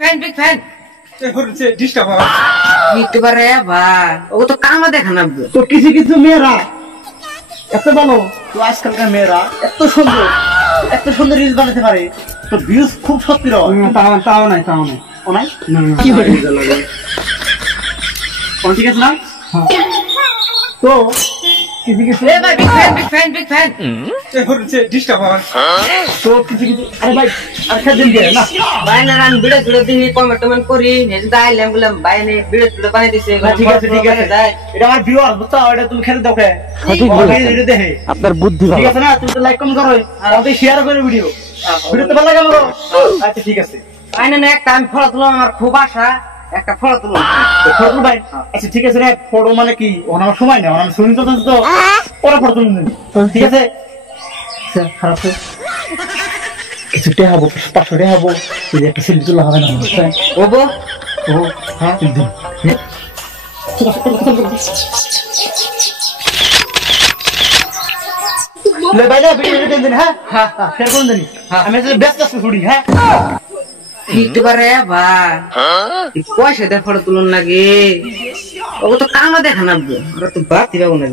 Fan big fan disturb নিতে পারে ভাই ও তো কামা দেখা না তো কিছু কিছু মেয়েরা এত ভালো, তো আজকালকার মেয়েরা এত সুন্দর রিলস বানাতে পারে, তো ভিউজ খুব সত্যি রয়। তাও নাই ও নাই কি করে ঠিক আছে না? তো কিছু কিছু এ ভাই বিগ ফ্যান ডিস্টার্ব তো কিছু কিছু আরে ভাই আর খেদিন দিয়ে না ভাই না আমি ভিডিও ভিডিও দিই কমেন্ট করি নেক্সট আইলাম বললাম ভাই নে ভিডিও ভিডিও বানাই দিছে ঠিক আছে এটা আমার ভিউয়ার বুঝছো, এটা তুমি খেলে দেখে সঠিক বলেছেন। ভিডিও দেখে আপনার বুদ্ধি ঠিক আছে না? তুমি তো লাইক কমেন্ট করো, আমাদের শেয়ার করে ভিডিও তো ভালো লাগে আমাকে। আচ্ছা ঠিক আছে ভাই না একটা আমি ফটো তুললাম, আমার খুব আশা একটা ফটো তুললাম। ফটো ভাই। আচ্ছা ঠিক আছে না, ফটো মানে কি ওর আমার সময় নেই, আমি শুনি তো পরে ফটো তুলে নিন, ঠিক আছে? খারাপ কিছু টেহাবো 500 টেহাবো, এই যে একটা সেলফি তোলা হবে না ওবো ও হ্যাঁ দিন ले भाई ना वीडियो टेन दिन है हां शेयर कर देनी আমি তো ব্যস্ত আছি ছুটি হ্যাঁ নিতে পারে ভাই পয়সা দিয়ে ফটো তুলুন নাকি ও তো কামা দেখা না ওরা তো বাদ দিবা না